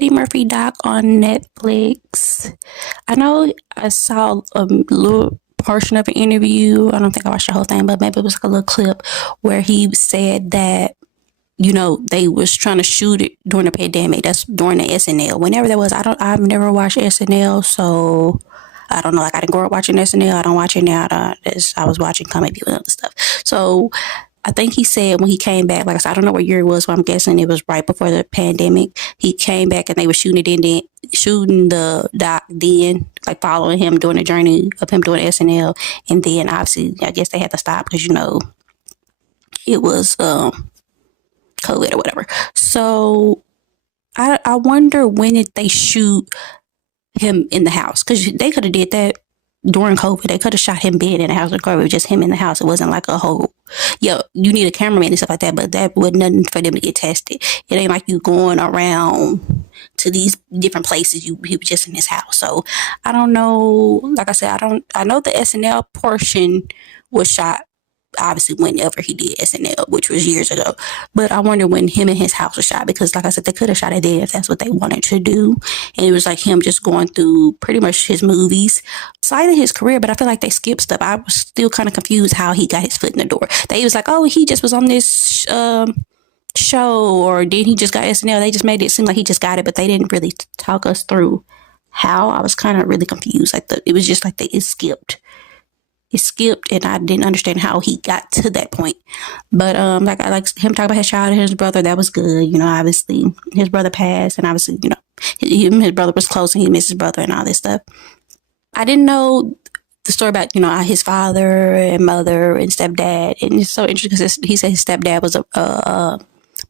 Eddie Murphy doc on Netflix. I know I saw a little portion of an interview. I don't think I watched the whole thing, but maybe it was like a little clip where he said that they was trying to shoot it during the pandemic. That's during the SNL. Whenever that was, I've never watched SNL, so I don't know. Like, I didn't grow up watching SNL. I don't watch it now. I was watching Comedy View and other stuff. So I think he said when he came back, like I said, I don't know what year it was, so I'm guessing it was right before the pandemic. He came back and they were shooting the doc then, like following him during the journey of him doing SNL. And then obviously, I guess they had to stop because, it was COVID or whatever. So I wonder, when did they shoot him in the house? Because they could have did that during COVID. They could have shot him being in the house with COVID, just him in the house. It wasn't like a whole, you need a cameraman and stuff like that, but that was nothing for them to get tested. It ain't like you going around to these different places. He was just in his house. So I don't know. Like I said, I know the SNL portion was shot obviously whenever he did SNL, which was years ago. But I wonder when him and his house was shot, because like I said, they could have shot it there if that's what they wanted to do. And it was like him just going through pretty much his movies, slightly his career, but I feel like they skipped stuff. I was still kind of confused how he got his foot in the door. They was like, oh, he just was on this show, or did he just got SNL? They just made it seem like he just got it, but they didn't really talk us through how. I was kind of really confused. It was just like it skipped. It skipped, and I didn't understand how he got to that point. But like I like him talking about his childhood, his brother. That was good. Obviously his brother passed, and obviously his brother was close, and he missed his brother and all this stuff. I didn't know the story about his father and mother and stepdad, and it's so interesting because he said his stepdad was a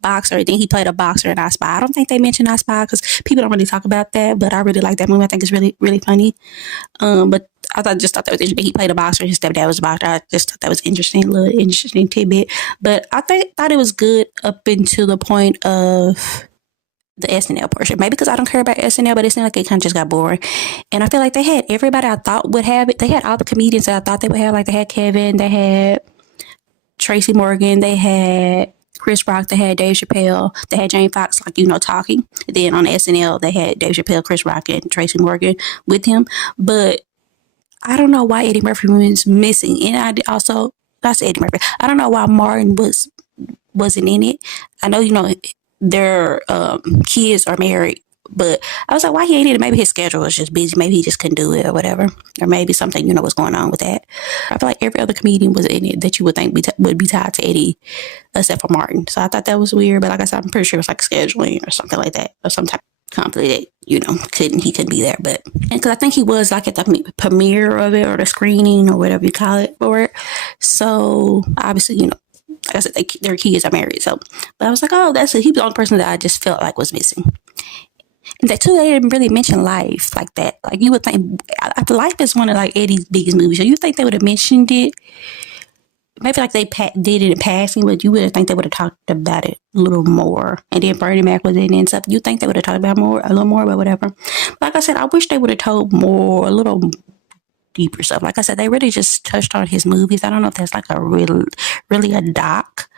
boxer. I think he played a boxer in I Spy. I don't think they mentioned I Spy because people don't really talk about that, but I really like that movie. I think it's really, really funny. But I just thought that was interesting. He played a boxer. His stepdad was a boxer. I just thought that was interesting, a little interesting tidbit. But I thought it was good up until the point of the SNL portion. Maybe because I don't care about SNL, but it seemed like it kind of just got boring. And I feel like they had everybody I thought would have it. They had all the comedians that I thought they would have. Like, they had Kevin, they had Tracy Morgan, they had Chris Rock, they had Dave Chappelle, they had Jamie Foxx, talking. And then on SNL, they had Dave Chappelle, Chris Rock, and Tracy Morgan with him. But I don't know why Eddie Murphy was missing. And that's Eddie Murphy. I don't know why Martin wasn't in it. I know, their kids are married, but I was like, why he ain't in it? Maybe his schedule was just busy. Maybe he just couldn't do it or whatever. Or maybe something, was going on with that. I feel like every other comedian was in it that you would think would be tied to Eddie, except for Martin. So I thought that was weird. But like I said, I'm pretty sure it was like scheduling or something like that, or some type of conflict that, he couldn't be there. But because I think he was like at the premiere of it, or the screening, or whatever you call it for it. So obviously, like I said, their kids are married. So, but I was like, oh, that's it. He was the only person that I just felt like was missing. And that too, they didn't really mention Life like that. Like, you would think, Life is one of like Eddie's biggest movies. So you think they would have mentioned it? Maybe like they did it in passing, but you would think they would have talked about it a little more. And then Bernie Mac was in it and stuff. You think they would have talked about a little more, but whatever. Like I said, I wish they would have told more, a little deeper stuff. Like I said, they really just touched on his movies. I don't know if that's like a really a doc.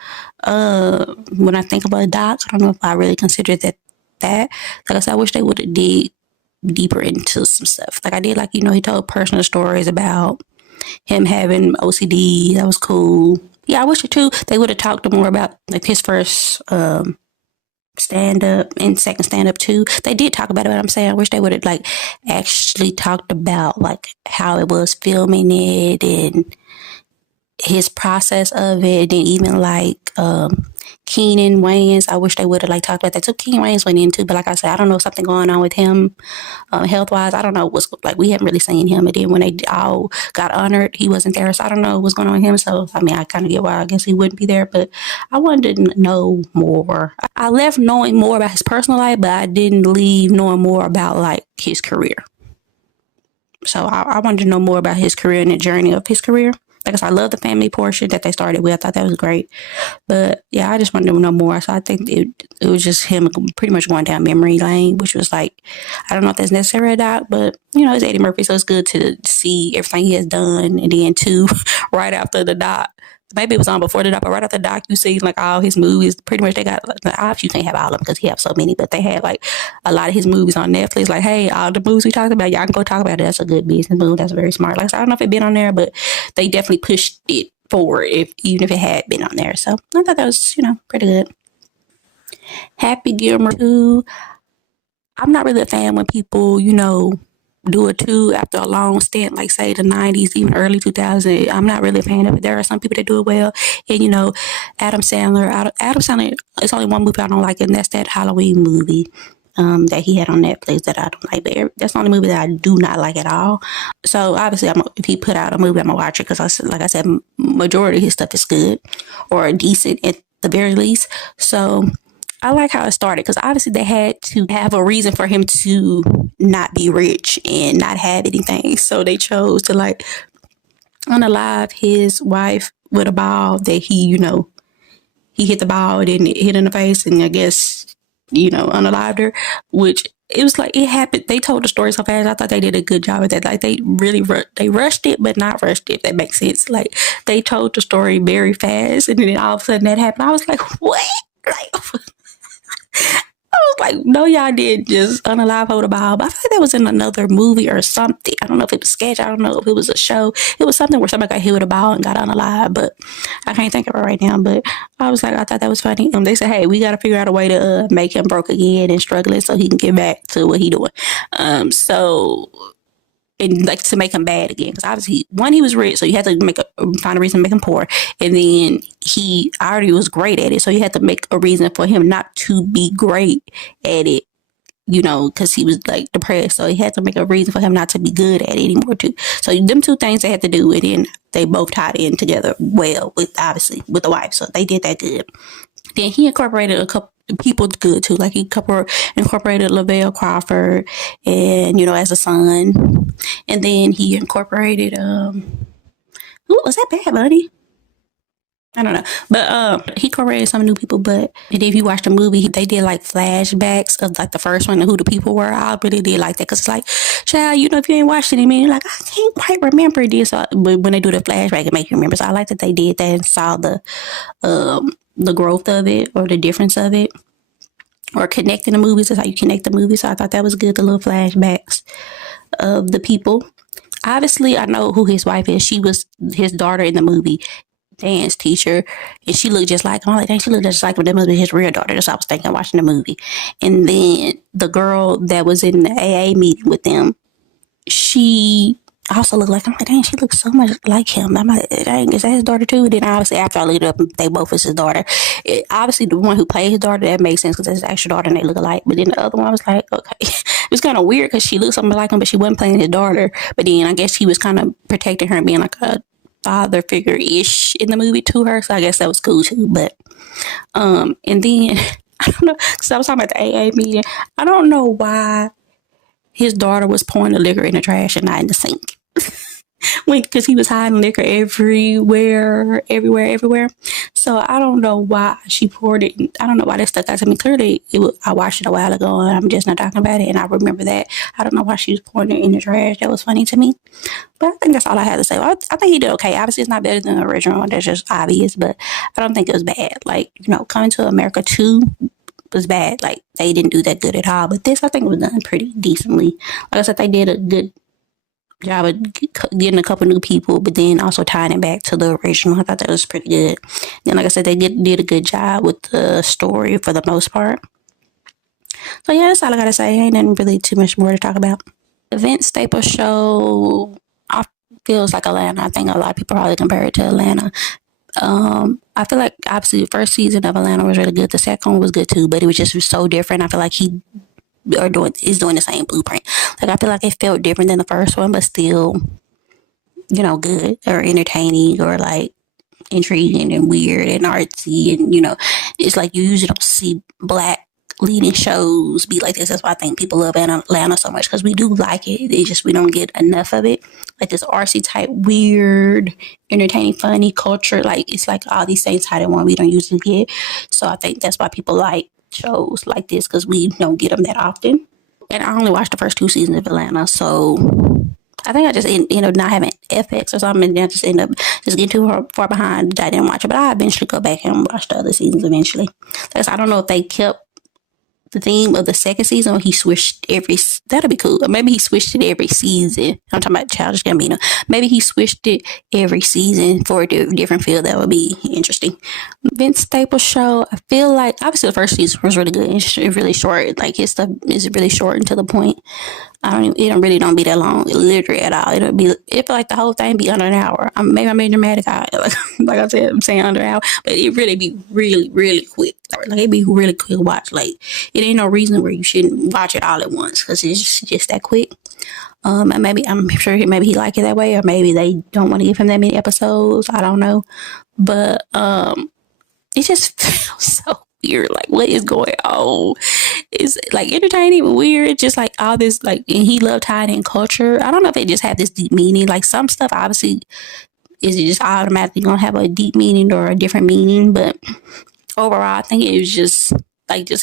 When I think about docs, I don't know if I really consider that. Like I said, I wish they would have dig deeper into some stuff. Like I did, like, he told personal stories about him having OCD. That was cool. Yeah, I wish too they would have talked more about like his first stand-up and second stand-up too. They did talk about it, but I'm saying I wish they would have like actually talked about like how it was filming it and his process of it, and even like Keenan Wayans. I wish they would have like talked about that too. Keenan Wayans went into, but like I said, I don't know, something going on with him health wise. I don't know what's like. We haven't really seen him, and then when they all got honored, he wasn't there. So I don't know what's going on with him. So I mean, I kind of get why I guess he wouldn't be there, but I wanted to know more. I left knowing more about his personal life, but I didn't leave knowing more about like his career. So I wanted to know more about his career and the journey of his career. Like I said, I love the family portion that they started with. I thought that was great. But yeah, I just wanted to know more. So I think it was just him pretty much going down memory lane, which was like, I don't know if that's necessary or not, but it's Eddie Murphy, so it's good to see everything he has done. And then too, right after the doc, maybe it was on before the doc, but right after the doc, you see like all his movies. Pretty much they got like, obviously you can't have all of them because he have so many, but they had like a lot of his movies on Netflix. Like, hey, all the movies we talked about, y'all can go talk about it. That's a good business move. That's very smart. Like, so I don't know if it been on there, but they definitely pushed it forward, even if it had been on there. So I thought that was pretty good. Happy Gilmore 2. I'm not really a fan when people do a 2 after a long stint, like say the 90s, even early 2000s. I'm not really a fan of it. There are some people that do it well. And, Adam Sandler, it's only one movie I don't like, and that's that Halloween movie that he had on Netflix that I don't like. But that's the only movie that I do not like at all. So obviously, if he put out a movie, I'm going to watch it because, like I said, majority of his stuff is good or decent at the very least. So I like how it started because obviously they had to have a reason for him to not be rich and not have anything. So they chose to like unalive his wife with a ball that he hit the ball and it hit in the face, and I guess, unalived her, which it was like it happened. They told the story so fast. I thought they did a good job of that. Like they really they rushed it, but not rushed it. If that makes sense. Like they told the story very fast, and then all of a sudden that happened. I was like, what? Like, I was like, no, y'all did just unalive hold a ball. But I feel like that was in another movie or something. I don't know if it was sketch. I don't know if it was a show. It was something where somebody got hit with a ball and got unalive, but I can't think of it right now. But I was like, I thought that was funny. And they said, hey, we got to figure out a way to make him broke again and struggling so he can get back to what he doing. And like to make him bad again, because obviously he was rich, so you had to find a reason to make him poor, and then he already was great at it, so you had to make a reason for him not to be great at it, because he was like depressed, so he had to make a reason for him not to be good at it anymore too. So them two things they had to do, and then they both tied in together well with the wife, so they did that good. Then he incorporated a couple people good too. Like he incorporated Lavelle, Crawford, and as a son. And then he incorporated who was that, Bad Buddy? I don't know. But he incorporated some new people, and then if you watch the movie, they did like flashbacks of like the first one and who the people were. I really did like that because it's like, child, if you ain't watched it, you're like, I can't quite remember this. So, but when they do the flashback, it makes you remember. So I like that they did that and saw the growth of it or the difference of it, or connecting the movies. That's how you connect the movies. So I thought that was good, the little flashbacks of the people. Obviously, I know who his wife is. She was his daughter in the movie, dance teacher, and she looked just like him. I'm like, dang, she looked just like him. That must be his real daughter. That's what I was thinking watching the movie. And then the girl that was in the AA meeting with them, she also looked like him. I'm like, dang, she looks so much like him. I'm like, dang, is that his daughter too? Then obviously after I looked it up, they both was his daughter. Obviously the one who played his daughter, that makes sense because that's his actual daughter and they look alike. But then the other one, I was like, okay. It was kind of weird because she looked something like him, but she wasn't playing his daughter. But then I guess he was kind of protecting her and being like a father figure-ish in the movie to her. So I guess that was cool too. But and then I don't know, because I was talking about the AA meeting. I don't know why his daughter was pouring the liquor in the trash and not in the sink. Because he was hiding liquor everywhere. So I don't know why she poured it. I don't know why that stuck out to me. Clearly, I watched it a while ago and I'm just not talking about it. And I remember that. I don't know why she was pouring it in the trash. That was funny to me. But I think that's all I had to say. I think he did okay. Obviously, it's not better than the original one. That's just obvious. But I don't think it was bad. Like, Coming to America 2 was bad. Like, they didn't do that good at all. But this, I think, was done pretty decently. Like I said, they did a good job of getting a couple new people, but then also tying it back to the original. I thought that was pretty good. Then, like I said, they did a good job with the story for the most part. So yeah, that's all I gotta say. Ain't nothing really too much more to talk about. The Vince Staples show feels like Atlanta. I think a lot of people probably compare it to Atlanta. I feel like obviously the first season of Atlanta was really good. The second one was good too, but it was just so different. I feel like is doing the same blueprint. Like I feel like it felt different than the first one, but still, good or entertaining or like intriguing and weird and artsy, and it's like you usually don't see Black leading shows be like this. That's why I think people love Atlanta so much, because we do like it. It's just we don't get enough of it. Like this artsy type, weird, entertaining, funny culture. Like it's like all these things tied in one we don't usually get. So I think that's why people like shows like this, because we don't get them that often. And I only watched the first 2 seasons of Atlanta, so I think I just ended up not having FX or something, and then I just ended up just getting too far behind that I didn't watch it. But I eventually go back and watch the other seasons eventually. I don't know if they kept the theme of the second season, or he switched that'll be cool. Or maybe he switched it every season. I'm talking about Childish Gambino. Maybe he switched it every season for a different feel. That would be interesting. Vince Staples show, I feel like obviously the first season was really good. It's really short. Like his stuff is really short and to the point. It really don't be that long, literally at all. It feel like the whole thing be under an hour. Maybe I'm being dramatic. Like I said, I'm saying under an hour, but it really be really, really quick. Like it be really quick watch. Like it ain't no reason where you shouldn't watch it all at once because it's just that quick. And maybe I'm sure maybe he like it that way, or maybe they don't want to give him that many episodes. I don't know, but it just feels so weird. Like what is going on? It's like entertaining but weird. Just like all this, like, and he loved tying in culture. I don't know if it just had this deep meaning. Like some stuff obviously is it just automatically gonna have a deep meaning or a different meaning, but overall I think it was just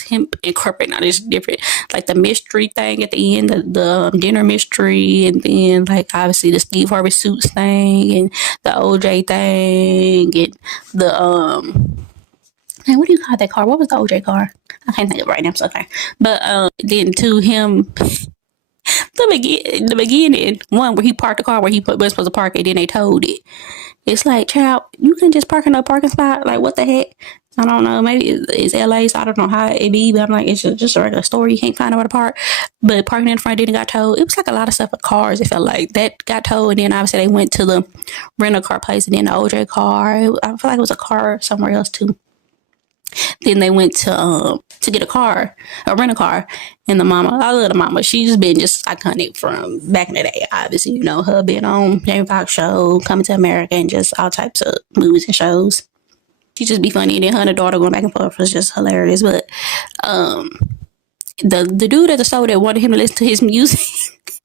him incorporating all this different, like the mystery thing at the end, the dinner mystery, and then like obviously the Steve Harvey Suits thing and the OJ thing and the man, what do you call that car? What was the OJ car? I can't think of it right now. I'm so sorry. But then to him, the beginning one where he parked the car where he was supposed to park it, then they towed it. It's like, child, you can just park in a parking spot. Like, what the heck? I don't know. Maybe it's LA, so I don't know how it be. But I'm like, it's just a regular store. You can't find nowhere to park. But parking in front didn't got towed. It was like a lot of stuff with cars. It felt like that got towed. And then obviously they went to the rental car place, and then the OJ car. I feel like it was a car somewhere else too. Then they went to get a rental car, and I love the mama. She's been just iconic from back in the day. Obviously, you know her being on Jamie Foxx show, Coming to America, and just all types of movies and shows. She just be funny, and then her and the daughter going back and forth was just hilarious. But the dude at the store that wanted him to listen to his music.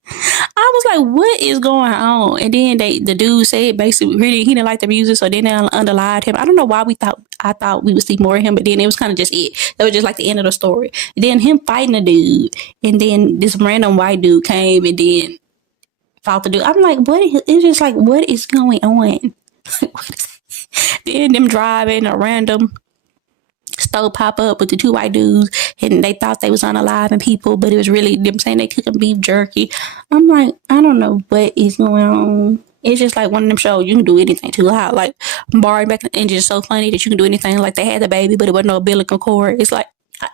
I was like, what is going on? And then the dude said basically really he didn't like the music, so then they underlined him. I don't know why I thought we would see more of him, but then it was kind of just it. That was just like the end of the story. And then him fighting the dude, and then this random white dude came and then fought the dude. I'm like, it's just like, what is going on? Then them driving a random stove pop up with the two white dudes, and they thought they was unaliving people, but it was really them saying they cooking beef jerky. I'm like, I don't know what is going on. It's just like one of them shows you can do anything to. How like Barry back and just so funny that you can do anything. Like they had the baby, but it wasn't no umbilical cord. It's like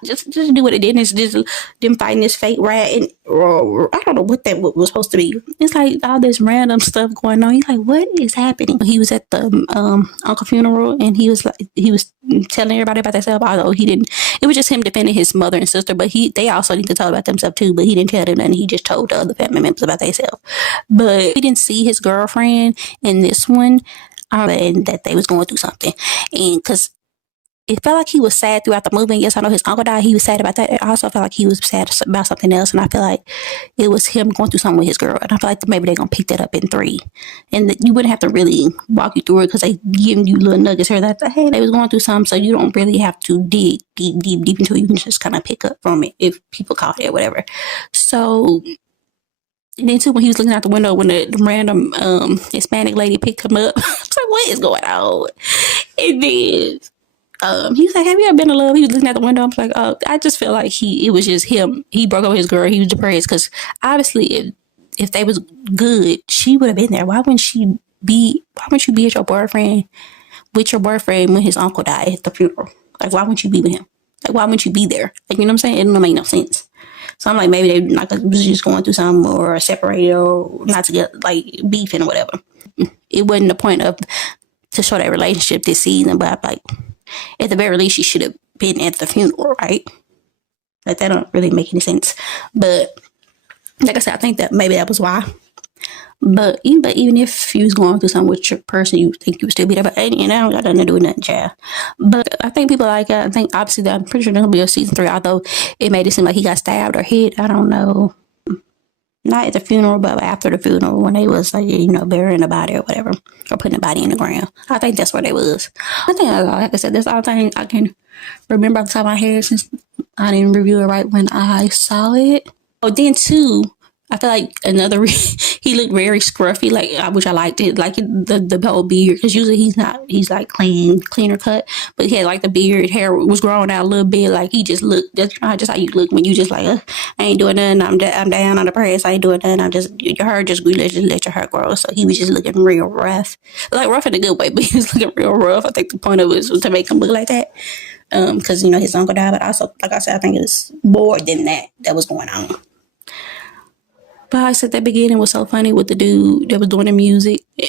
just do what it did. And it's just them fighting this fake rat, and I don't know what that was supposed to be. It's like all this random stuff going on. You're like, what is happening? He was at the uncle funeral, and he was telling everybody about themselves. Although he didn't, it was just him defending his mother and sister. But they also need to talk about themselves too. But he didn't tell them nothing. He just told the other family members about themselves. But he didn't see his girlfriend in this one, and that they was going through something, and because it felt like he was sad throughout the movie. And yes, I know his uncle died. He was sad about that. I also felt like he was sad about something else. And I feel like it was him going through something with his girl. And I feel like maybe they're going to pick that up in 3. And you wouldn't have to really walk you through it because they give you little nuggets here that, hey, they was going through something. So you don't really have to dig deep into it. You can just kind of pick up from it if people caught it or whatever. So... And then too, when he was looking out the window, when the random Hispanic lady picked him up, I was like, what is going on? And then... he was like, have you ever been in love? He was looking at the window. I was like, I just feel like it was just him. He broke up with his girl. He was depressed because obviously if they was good, she would have been there. Why wouldn't you be at your boyfriend with your boyfriend when his uncle died at the funeral? Like, why wouldn't you be with him? Like, why wouldn't you be there? Like, you know what I'm saying? It don't make no sense. So I'm like, maybe they like was just going through something or separated or not together, like beefing or whatever. It wasn't the point to show that relationship this season, but I'm like, at the very least, she should have been at the funeral, right? Like, that don't really make any sense. But, like I said, I think that maybe that was why. But even if you was going through something with your person, you think you would still be there. But, you know, I don't got nothing to do with nothing, child. But I think people like it. I think, obviously, I'm pretty sure there's going to be a season 3, although it made it seem like he got stabbed or hit. I don't know. Not at the funeral, but after the funeral when they was like, you know, burying the body or whatever, or putting the body in the ground. I think that's where they was. I think, like I said, that's all the thing I can remember off the top of my head since I didn't review it right when I saw it. Oh, then too, I feel like he looked very scruffy, like which I liked it, like the whole beard, because usually he's like cleaner cut, but he had like the beard, hair was growing out a little bit, like he just looked just how you look when you just like I ain't doing nothing, I'm down on the press, I ain't doing nothing, I'm just your hair just grew, just let your hair grow. So he was just looking real rough, like rough in a good way, but he was looking real rough. I think the point of it was to make him look like that, because his uncle died, but also like I said, I think it was more than that was going on. But I said that beginning was so funny with the dude that was doing the music. Then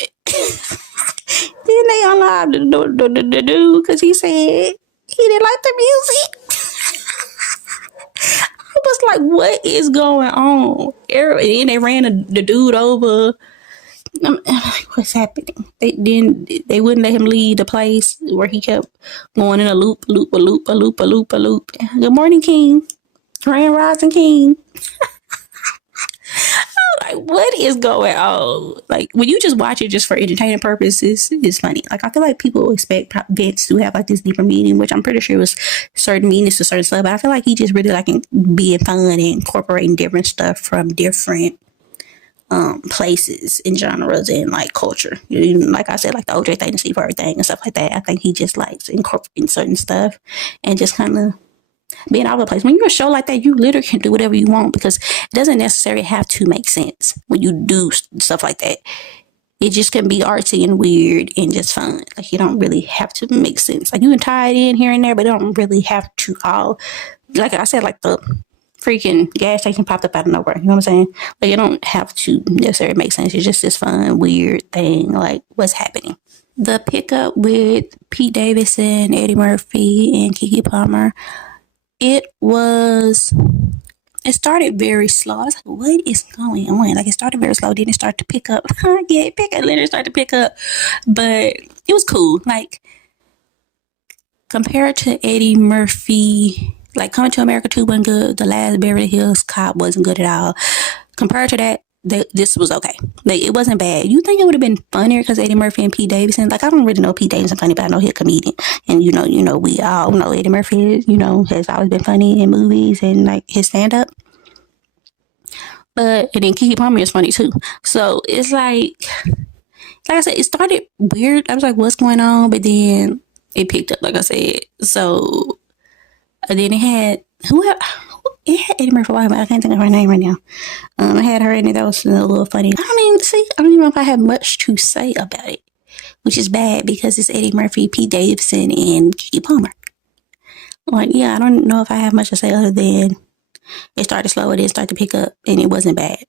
they unlocked the dude because he said he didn't like the music. I was like, what is going on? And then they ran the dude over. I'm like, what's happening? They wouldn't let him leave the place where he kept going in a loop. Good morning, King. Grand Rising King. Like, what is going on? Like, when you just watch it just for entertainment purposes, it's funny. Like, I feel like people expect Vince to have like this deeper meaning, which I'm pretty sure was certain meanings to certain stuff. But I feel like he just really like being fun and incorporating different stuff from different places and genres and like culture. Like I said, like the OJ thing, the Steve Harvey thing and stuff like that. I think he just likes incorporating certain stuff and just kind of being all over the place. When you're a show like that, you literally can do whatever you want because it doesn't necessarily have to make sense when you do stuff like that. It just can be artsy and weird and just fun. Like, you don't really have to make sense. Like, you can tie it in here and there, but it don't really have to all, like I said, like the freaking gas station popped up out of nowhere. You know what I'm saying? Like, it don't have to necessarily make sense. It's just this fun, weird thing. Like, what's happening? The pickup with Pete Davidson, Eddie Murphy, and Keke Palmer, it started very slow. I was like, what is going on? Like, it started very slow. Then it started to pick up. Literally started to pick up. But it was cool. Like, compared to Eddie Murphy, like, Coming to America 2 wasn't good. The last Beverly Hills Cop wasn't good at all. Compared to that, this was okay. Like, it wasn't bad. You think it would have been funnier because Eddie Murphy and Pete Davidson? Like, I don't really know Pete Davidson funny, but I know he's a comedian. And, we all know Eddie Murphy, has always been funny in movies and, like, his stand-up. And then Keke Palmer is funny, too. So, it's like I said, it started weird. I was like, what's going on? But then it picked up, like I said. So, and then it had Eddie Murphy, I can't think of her name right now. I had her in it. That was a little funny. I don't even know if I have much to say about it, which is bad because it's Eddie Murphy, Pete Davidson, and Keke Palmer. Like, yeah, I don't know if I have much to say other than it started slow, it did start to pick up, and it wasn't bad.